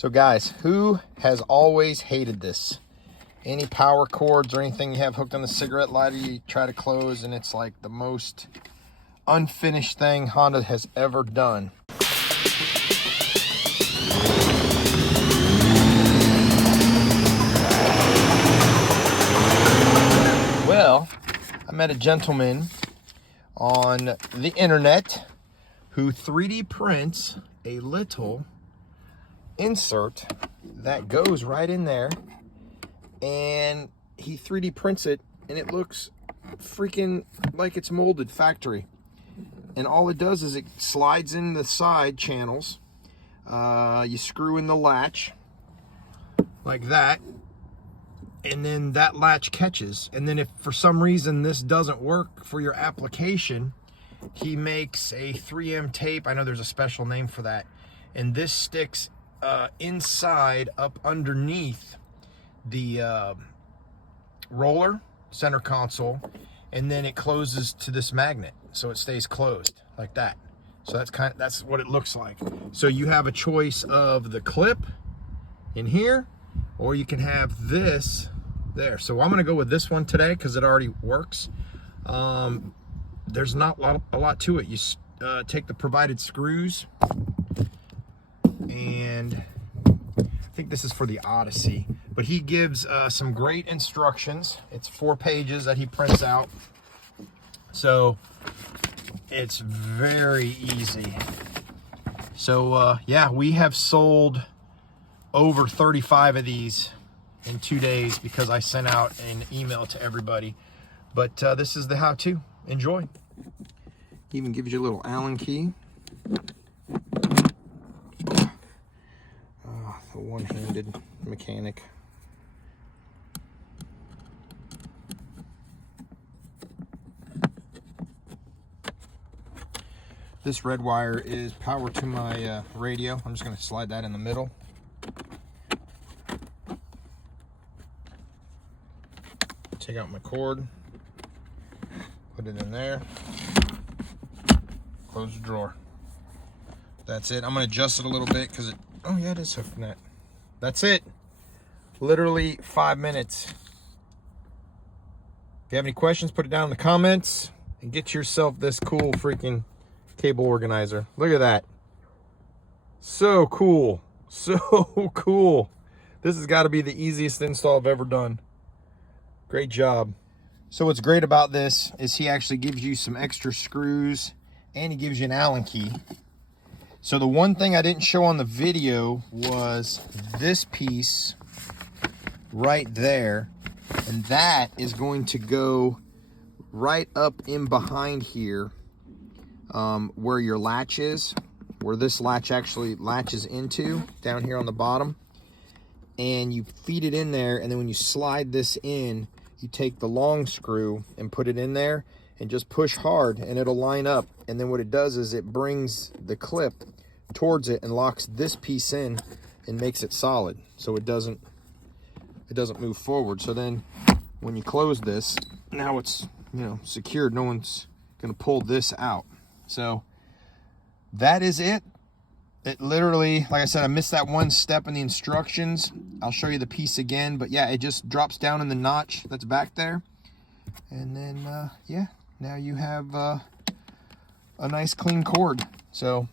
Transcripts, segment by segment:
So guys, who has always hated this? Any power cords or anything you have hooked on the cigarette lighter you try to close and it's like the most unfinished thing Honda has ever done. Well, I met a gentleman on the internet who 3D prints a little insert that goes right in there, and he 3D prints it and it looks freaking like it's molded factory. And all it does is it slides in the side channels. You screw in the latch like that, and then that latch catches. And then if for some reason this doesn't work for your application, he makes a 3M tape. I know there's a special name for that. And this sticks inside up underneath the roller center console, and then it closes to this magnet, so it stays closed like that. So that's what it looks like. So you have a choice of the clip in here, or you can have this there. So I'm gonna go with this one today because it already works. There's not a lot to it. You take the provided screws, and I think this is for the Odyssey, but he gives some great instructions. It's 4 pages that he prints out, so it's very easy. So yeah, we have sold over 35 of these in 2 days because I sent out an email to everybody. But this is the how-to. Enjoy. He even gives you a little Allen key. The one-handed mechanic. This red wire is power to my radio. I'm just going to slide that in the middle. Take out my cord, put it in there, close the drawer. That's it. I'm going to adjust it a little bit because oh yeah, it is hooked in that. That's it. Literally 5 minutes. If you have any questions, put it down in the comments and get yourself this cool freaking cable organizer. Look at that. So cool. So cool. This has got to be the easiest install I've ever done. Great job. So what's great about this is he actually gives you some extra screws and he gives you an Allen key. So the one thing I didn't show on the video was this piece right there, and that is going to go right up in behind here, where your latch is, where this latch actually latches into, down here on the bottom. And you feed it in there, and then when you slide this in, you take the long screw and put it in there and just push hard and it'll line up. And then what it does is it brings the clip towards it and locks this piece in and makes it solid, so it doesn't move forward. So then when you close this, now it's, you know, secured. No one's gonna pull this out. So that is it. It literally, like I said, I missed that one step in the instructions. I'll show you the piece again, but yeah, it just drops down in the notch that's back there. And then, yeah, now you have a nice clean cord. So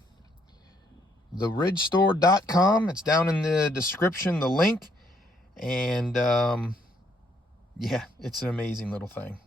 theridgestore.com, it's down in the description, the link. And yeah, it's an amazing little thing.